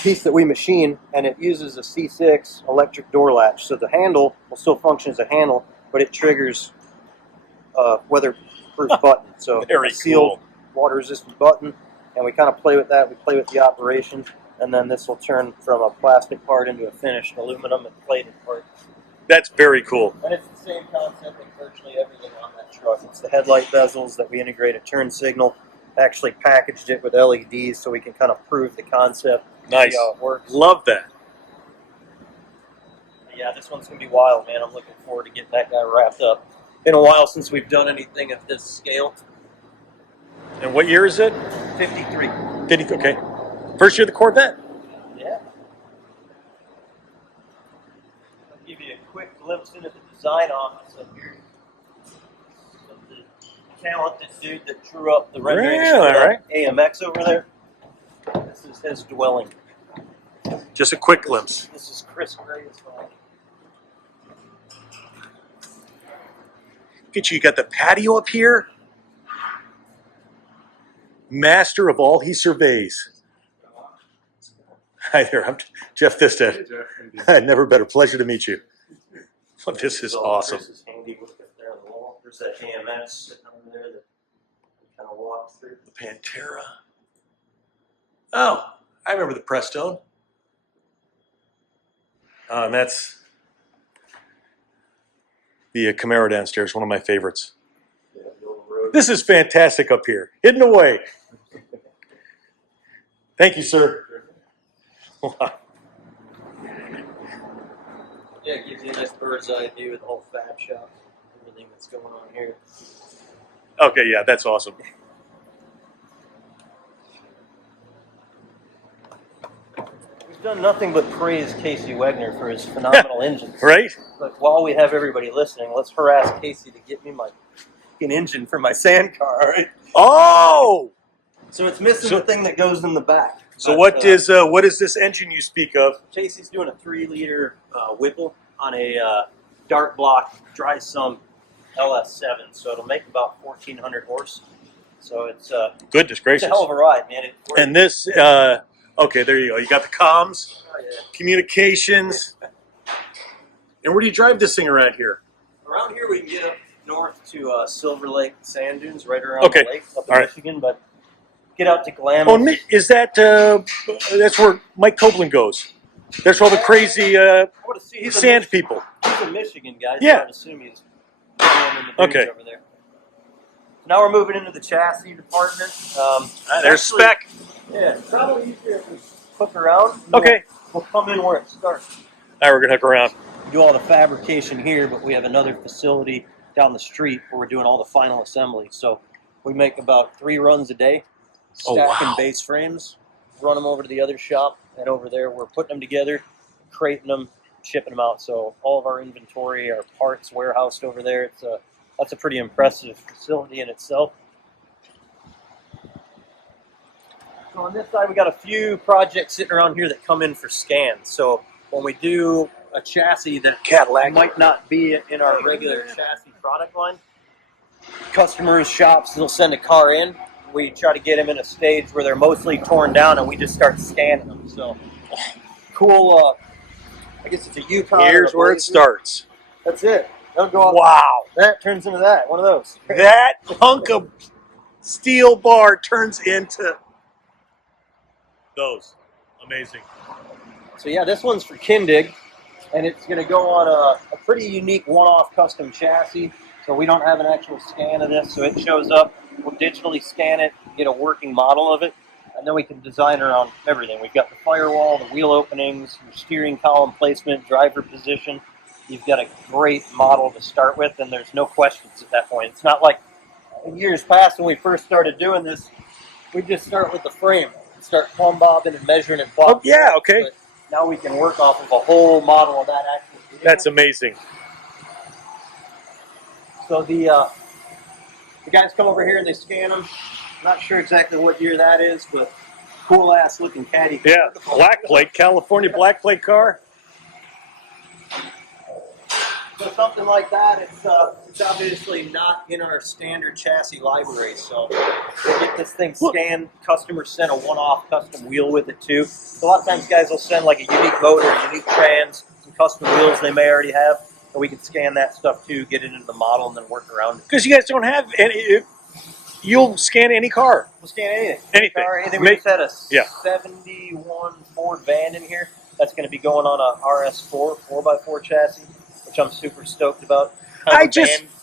piece that we machine, and it uses a C6 electric door latch. So the handle will still function as a handle, but it triggers a weatherproof button. So Very a sealed, cool. water-resistant button, and we kind of play with that. We play with the operation, and then this will turn from a plastic part into a finished aluminum and plated part. That's very cool. And it's the same concept in virtually everything on that truck. It's the headlight bezels that we integrate a turn signal. Actually packaged it with LEDs so we can kind of prove the concept. Nice. See how it works. Love that. Yeah, this one's going to be wild, man. I'm looking forward to getting that guy wrapped up. Been a while since we've done anything of this scale. And what year is it? 53. Okay. First year of the Corvette. Yeah. I'll give you a quick glimpse into the design office up here. So the talented dude that drew up the renderings Really? for that Right. AMX over there. This is his dwelling. Just a quick glimpse. This is Chris Gray as well. Get you got the patio up here. Master of all he surveys. Hi there, I'm Jeff Thisted. Never better. Pleasure to meet you. Oh, this is awesome. This is handy. Look up there on the wall. There's that AMS sitting over there that we kind of walked through. The Pantera. Oh, I remember the Prestone. And that's the Camaro downstairs, one of my favorites. Yeah, the old road. This is fantastic up here, hidden away. Thank you, sir. Yeah, it gives you a nice bird's eye view of the whole fab shop, everything that's going on here. Okay, yeah, that's awesome. We've done nothing but praise Casey Wegner for his phenomenal engines. Right? But while we have everybody listening, let's harass Casey to get me my fucking engine for my sand car, all right? Oh! So it's missing the thing that goes in the back. So But, what is this engine you speak of? Casey's doing a 3-liter Whipple on a dark block dry sump LS7, so it'll make about 1,400 horse. So it's Goodness it's gracious. a hell of a ride, man. And this, okay, there you go. You got the comms, communications. And where do you drive this thing around here? Around here, we can get up north to Silver Lake Sand Dunes, right around the lake up in All right. Michigan, but get out to Glamis. Oh, is that, that's where Mike Copeland goes. That's where all the crazy sand people. He's a Michigan guy, so Yeah. I'd assume he's in the dunes over there. Now we're moving into the chassis department. There's spec. Yeah, it's probably easier if we hook around. Okay. We'll come in where it starts. Now we're going to hook around. We do all the fabrication here, but we have another facility down the street where we're doing all the final assembly. So we make about 3 runs a day, stacking base frames, run them over to the other shop, and over there we're putting them together, crating them, shipping them out. So all of our inventory, our parts warehoused over there. That's a pretty impressive facility in itself. So on this side, we got a few projects sitting around here that come in for scans. So when we do a chassis that might not be in our regular chassis product line, customers, shops, they'll send a car in. We try to get them in a stage where they're mostly torn down, and we just start scanning them. So cool. I guess it's a Yukon. Here's where it starts. That's it. They'll go up. Wow. That turns into that. One of those. That hunk of steel bar turns into those. Amazing. So yeah, this one's for Kindig, and it's going to go on a pretty unique one-off custom chassis. So we don't have an actual scan of this, so it shows up. We'll digitally scan it, get a working model of it, and then we can design around everything. We've got the firewall, the wheel openings, your steering column placement, driver position. You've got a great model to start with, and there's no questions at that point. It's not like in years past when we first started doing this, we just start with the frame, start plumb bobbing and measuring and plotting. Oh, yeah, okay. But now we can work off of a whole model of that actual vehicle. That's amazing. So the guys come over here and they scan them. Not sure exactly what year that is, but cool ass looking caddy. Yeah, black plate, California black plate car. So something like that, it's obviously not in our standard chassis library. So to get this thing scanned, customers send a one-off custom wheel with it too. So a lot of times guys will send like a unique motor, unique trans, some custom wheels they may already have. And we can scan that stuff too, get it into the model, and then work around it. Because you guys don't have any, you'll scan any car. We'll scan anything. Anything. Car, anything. We just had a 71 Ford van in here. That's going to be going on a RS4 4x4 chassis, which I'm super stoked about. Kind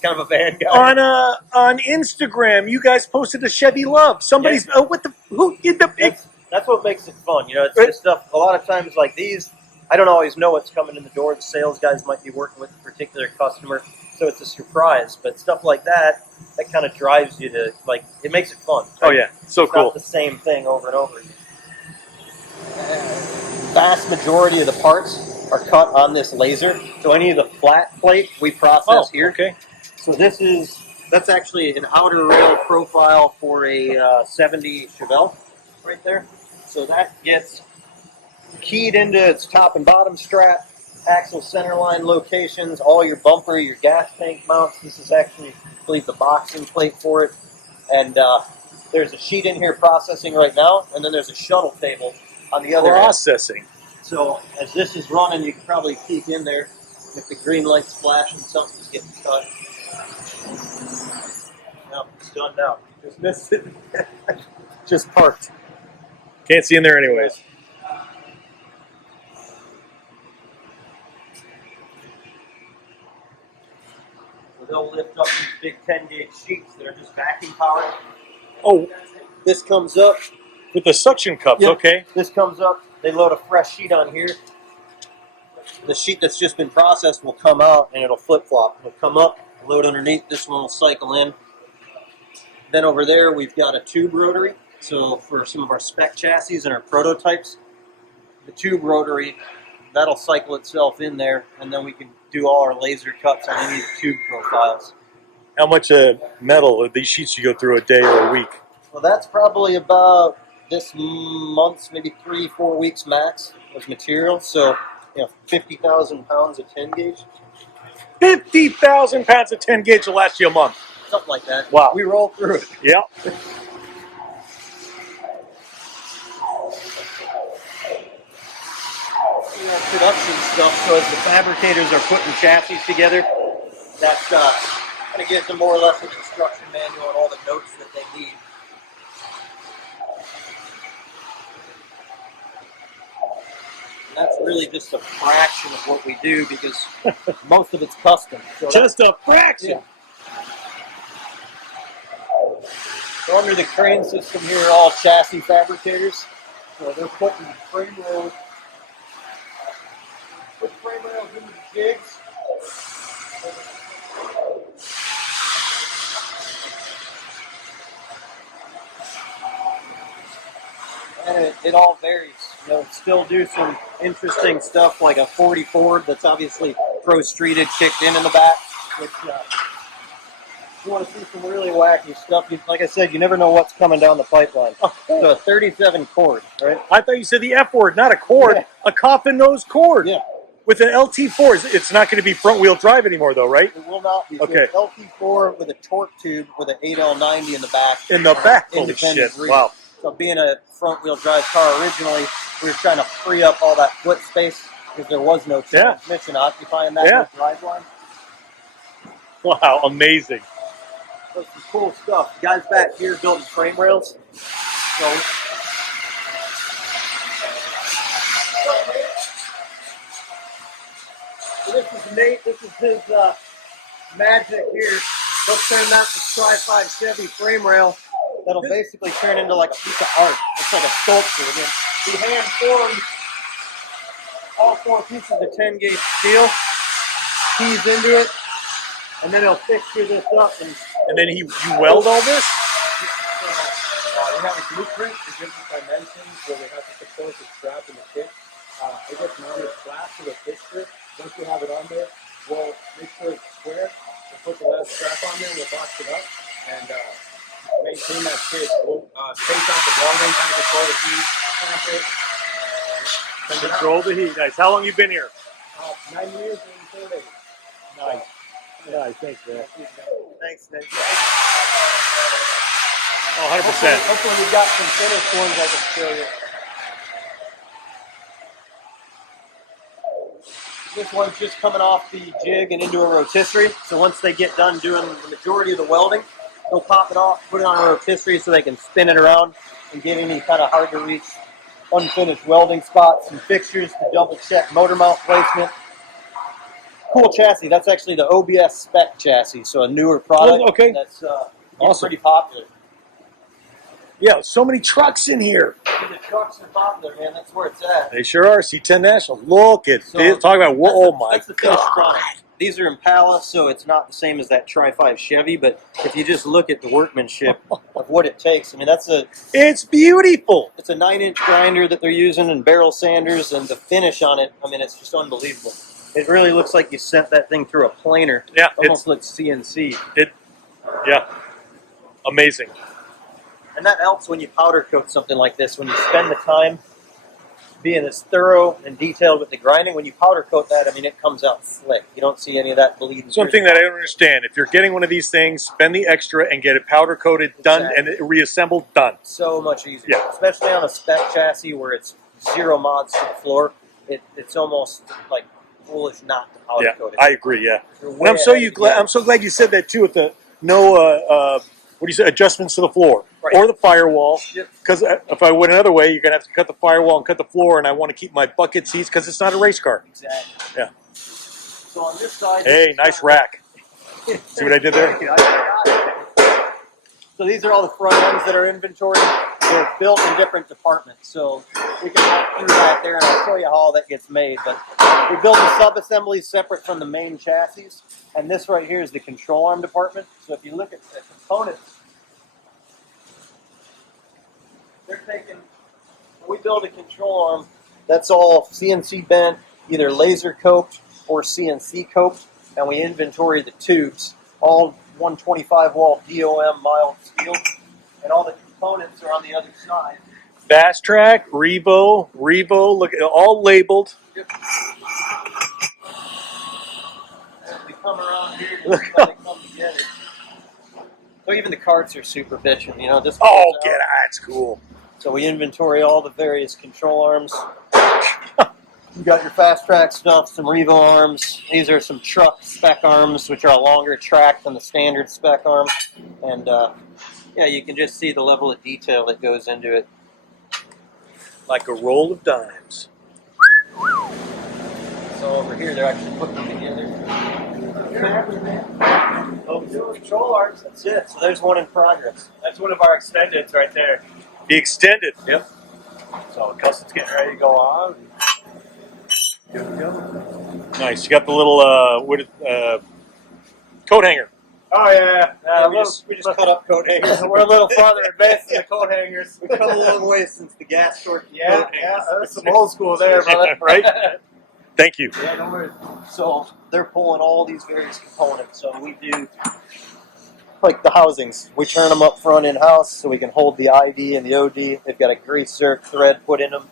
of a van guy. On Instagram, you guys posted a Chevy Love. Somebody's That's what makes it fun. You know, it's just stuff. A lot of times like these, I don't always know what's coming in the door. The sales guys might be working with a particular customer, so it's a surprise. But stuff like that kind of drives you to, like, it makes it fun. Oh yeah, so it's cool. Not the same thing over and over again. Vast majority of the parts are cut on this laser. So any of the flat plate we process here. Okay. So that's actually an outer rail profile for a 70 Chevelle right there. So that gets keyed into its top and bottom strap, axle centerline locations, all your bumper, your gas tank mounts. This is actually, I believe, the boxing plate for it. And there's a sheet in here processing right now, and then there's a shuttle table on the other end. Processing. So as this is running, you can probably peek in there. If the green light's flashing, something's getting cut. No, it's done now. Just missed it. Just parked. Can't see in there anyways. So they'll lift up these big 10-gauge sheets that are just vacuum powered. Oh, This comes up. with the suction cups, Yep. okay. This comes up. They load a fresh sheet on here. The sheet that's just been processed will come out and it'll flip-flop. It'll come up, load underneath. This one will cycle in. Then over there we've got a tube rotary. So for some of our spec chassis and our prototypes, the tube rotary, that'll cycle itself in there, and then we can do all our laser cuts on any of the tube profiles. How much metal are these sheets you go through a day or a week? Well, that's probably about this month's, maybe 3-4 weeks max of material. So, 50,000 pounds of 10 gauge, 50,000 pounds of 10 gauge will last you a month. something like that. Wow. We roll through it. Yeah. Production stuff. So as the fabricators are putting chassis together, that's going to give them more or less an instruction manual and all the notes that they need. And that's really just a fraction of what we do because most of it's custom. So Just a fraction. yeah. So under the crane system here are all chassis fabricators. So they're putting frame rails into the jigs. And it all varies. Still do some interesting stuff like a 40 Ford that's obviously pro-streeted, kicked in the back. Which, you want to see some really wacky stuff. Like I said, you never know what's coming down the pipeline. So a 37 cord, right? I thought you said the F word, not a cord. Yeah. A coffin nose cord. Yeah. With an LT4, it's not going to be front wheel drive anymore, though, right? It will not be. Okay. So LT4 with a torque tube with an 8L90 in the back. In the back. Holy Independent shit! rear. Wow. So being a front wheel drive car originally, we were trying to free up all that foot space because there was no transmission occupying that drive line. Wow, amazing. So some cool stuff. The guys back here building frame rails. So this is Nate. This is his magic here. They'll turn that to Tri-5 Chevy frame rail. That'll basically turn into like a piece of art. It's like a sculpture. Again, he hand formed all 4 pieces of 10 gauge steel, keys into it, and then he'll fixture this up. And then you weld all this? We have a blueprint to give us dimensions where we have to support the strap in the kit. It gets mounted flat to the fixture. Once we have it on there, we'll make sure it's square. We'll put the last strap on there, we'll box it up, and maintain that kit. We'll space out the welding, kind of control the heat, clamp it. Control the heat. Nice. How long you been here? 9 years and 30 days. Nice. Nice. Thanks, man. Thanks, Nate. Oh, 100%. Hopefully we've got some finished ones I can show you. This one's just coming off the jig and into a rotisserie. So once they get done doing the majority of the welding, they'll pop it off, put it on a rotisserie so they can spin it around and get any kind of hard to reach unfinished welding spots and fixtures to double check motor mount placement. Cool chassis. That's actually the OBS spec chassis, so a newer product. Oh, okay. That's Awesome. pretty popular. Yeah, so many trucks in here. The trucks are popular, man. That's where it's at. They sure are. C10 National. Look at So, this. Talk about, oh my that's the finished God. product. These are Impala, so it's not the same as that Tri-5 Chevy, but if you just look at the workmanship of what it takes, I mean, It's beautiful. it's a 9-inch grinder that they're using and barrel sanders, and the finish on it, I mean, it's just unbelievable. It really looks like you sent that thing through a planer. Yeah, Almost looks CNC. Yeah, amazing. And that helps when you powder coat something like this. When you spend the time being as thorough and detailed with the grinding. When you powder coat that, I mean, it comes out slick. You don't see any of that bleeding. Something that I don't understand. If you're getting one of these things, spend the extra and get it powder coated, done, and reassembled, done. So much easier. Yeah. Especially on a spec chassis where it's zero mods to the floor. It's almost like foolish not to powder coat it. I agree. Yeah, You're and way I'm so ahead of the game. I'm so glad you said that too. With the no, what do you say, adjustments to the floor Right. or the firewall. Yep. Because if I went another way, you're gonna have to cut the firewall and cut the floor, and I want to keep my bucket seats because it's not a race car. Exactly. Yeah. So on this side, Hey, nice rack. See what I did there? So these are all the front ends that are inventory. They're built in different departments. So we can walk through that there, and I'll show you how all that gets made. But we build the sub-assemblies separate from the main chassis. And this right here is the control arm department. So if you look at the components, they're taking, when we build a control arm, that's all CNC bent, either laser coped or CNC coped. And we inventory the tubes, all 125 wall DOM mild steel, and all the components are on the other side. Fast Track, Revo, look at all labeled. Yep. As we come around here, just kind of come together. So even the carts are super bitchin', you know. This Oh, goes get out. out. That's cool. So we inventory all the various control arms. You got your Fast Track stuff, some Revo arms. These are some truck spec arms, which are a longer track than the standard spec arm. And yeah, you can just see the level of detail that goes into it. Like a roll of dimes. So over here, they're actually putting them together. Oh, control arms. That's it. So there's one in progress. That's one of our extendeds right there. The extended. Yep. So custom's getting ready to go on. Good to go. Nice. You got the little coat hanger. Oh yeah. We just cut up coat hangers. We're a little farther advanced than the coat hangers. We've come a long way since the gas torque. Yeah, coat yeah. hangers. There's some old school there, brother. Right? Thank you. Yeah, no worries. So they're pulling all these various components. So we do, like the housings, we turn them up front in-house so we can hold the ID and the OD. They've got a grease zerk thread put in them.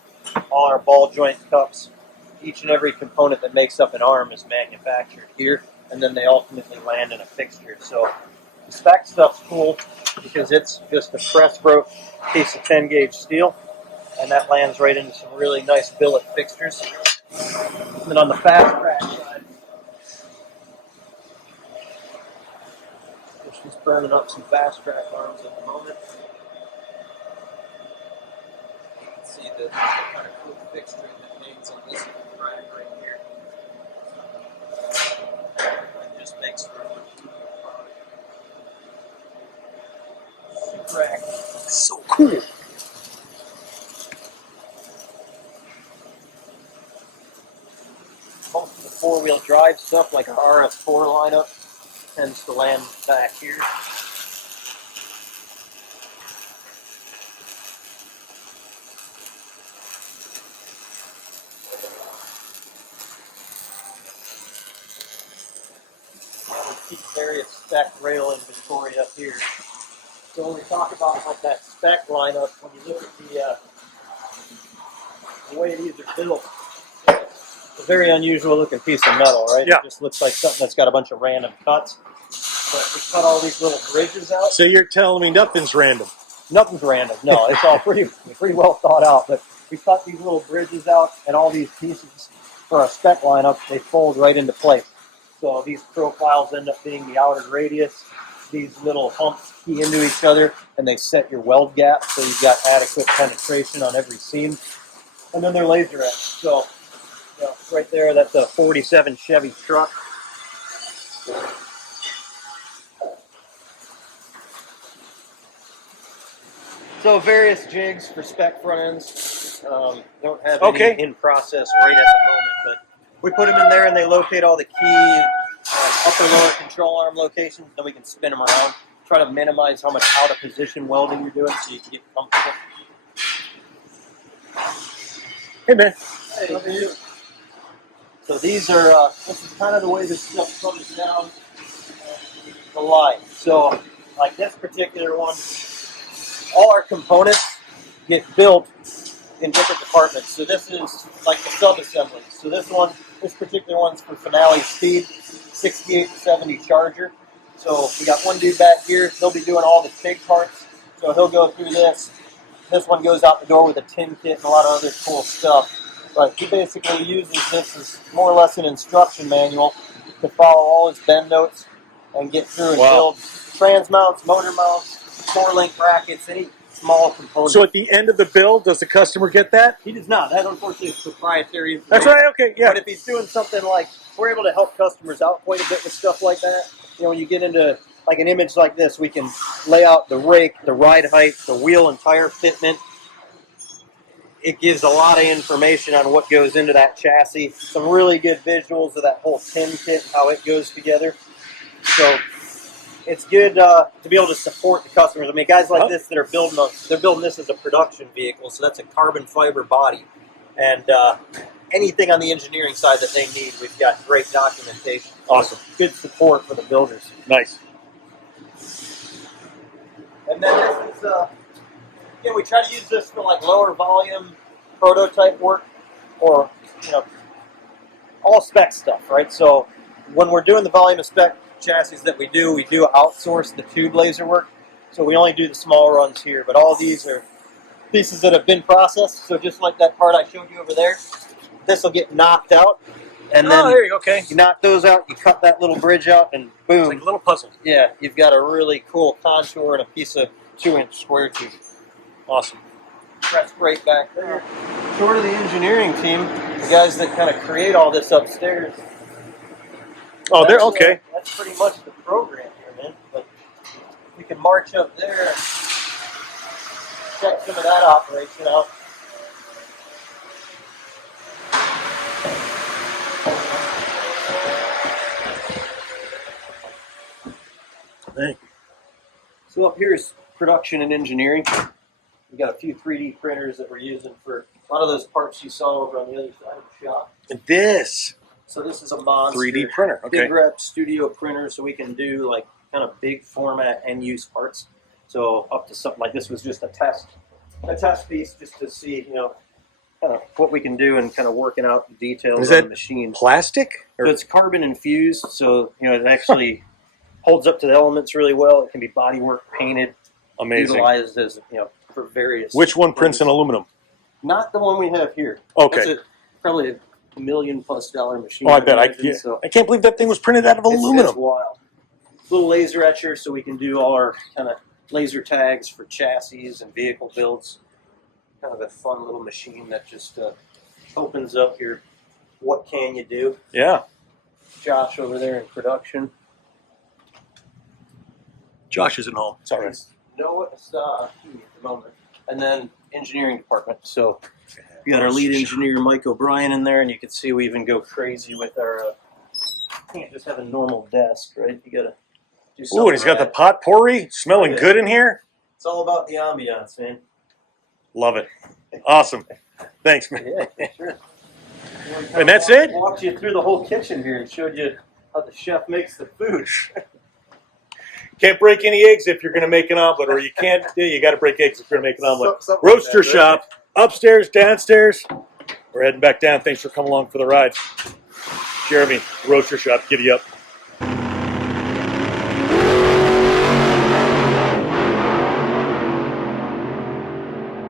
All our ball joint cups. Each and every component that makes up an arm is manufactured here, and then they ultimately land in a fixture. So the spec stuff's cool because it's just a press broke piece of 10 gauge steel, and that lands right into some really nice billet fixtures. And then on the Fast Track side, she's burning up some Fast Track arms at the moment. You can see the kind of cool fixturing that hangs on this rack right here. It just makes for a much cooler product. Super rack. So cool. Most of the four-wheel drive stuff, like our RS4 lineup, tends to land back here. We keep various spec rail inventory up here. So when we talk about like that spec lineup, when you look at the way these are built, it's a very unusual looking piece of metal, right? Yeah. It just looks like something that's got a bunch of random cuts. But we cut all these little bridges out. So you're telling me nothing's random? Nothing's random. No, it's all pretty well thought out. But we cut these little bridges out, and all these pieces for our spec lineup, they fold right into place. So these profiles end up being the outer radius. These little humps key into each other, and they set your weld gap, so you've got adequate penetration on every seam. And then they're laser etched. So right there, that's a 47 Chevy truck. So various jigs for spec front ends. Don't have any in process right at the moment, but we put them in there and they locate all the key upper lower control arm locations. Then we can spin them around. Try to minimize how much out of position welding you're doing so you can get comfortable. Hey, man. Hey. So these are, this is kind of the way this stuff comes down the line. So like this particular one, all our components get built in different departments. So this is like the sub-assembly. So this particular one's for Finale Speed, 68 to 70 Charger. So we got one dude back here. He'll be doing all the TIG parts. So he'll go through this. This one goes out the door with a tin kit and a lot of other cool stuff. But he basically uses this as more or less an instruction manual to follow all his bend notes and get through and build trans mounts, motor mounts, core link brackets, any small components. So at the end of the build, does the customer get that? He does not. That unfortunately is proprietary information. That's right. Okay. Yeah. But if he's doing something like, we're able to help customers out quite a bit with stuff like that. You know, when you get into like an image like this, we can lay out the rake, the ride height, the wheel and tire fitment. It gives a lot of information on what goes into that chassis. Some really good visuals of that whole tin kit and how it goes together. So it's good to be able to support the customers. I mean, guys like this that are they're building this as a production vehicle, so that's a carbon fiber body. And anything on the engineering side that they need, we've got great documentation. Awesome. Good support for the builders. Nice. And then this is, we try to use this for like lower volume prototype work or, all spec stuff, right? So when we're doing the volume of spec chassis that we do outsource the tube laser work. So we only do the small runs here, but all these are pieces that have been processed. So just like that part I showed you over there, this will get knocked out. And then there you go. Okay. you knock those out, you cut that little bridge out, and boom. It's like a little puzzle. Yeah, you've got a really cool contour and a piece of 2-inch square tube. Awesome. Press right back there. Short of the engineering team, the guys that kind of create all this upstairs. Oh, they're okay. That's pretty much the program here, man. But we can march up there and check some of that operation out. Thank you. So up here is production and engineering. We got a few 3D printers that we're using for a lot of those parts you saw over on the other side of the shop. And this So this is a monster 3D printer. Okay. big rep studio printer, so we can do like kind of big format end use parts. So up to something like this was just a test piece just to see, kind of what we can do and kind of working out the details Is on that the machine. plastic? So it's carbon infused, so it actually holds up to the elements really well. It can be bodywork painted, Amazing. utilized as for various. Which one prints in aluminum? Not the one we have here. Okay. That's probably $1 million+ machine. Oh, I bet. imagine, so I can't believe that thing was printed out of aluminum. It's wild. Little laser etcher, so we can do all our kind of laser tags for chassis and vehicle builds. Kind of a fun little machine that just opens up your what can you do. Yeah. Josh over there in production. Josh isn't home. Sorry. No at the moment. And then engineering department. So we got our lead engineer Mike O'Brien in there, and you can see we even go crazy with our. Can't just have a normal desk, right? You gotta do something. Ooh, and he's got the potpourri smelling Yeah. good in here. It's all about the ambiance, man. Love it. Awesome. Thanks, man. Yeah, sure. And that's it? Walked you through the whole kitchen here and showed you how the chef makes the food. Can't break any eggs if you're going to make an omelet, or you can't. Yeah, you got to break eggs if you're going to make an omelet. Something like Roadster that, right? Shop, upstairs, downstairs. We're heading back down. Thanks for coming along for the ride. Jeremy, Roadster Shop, giddy up.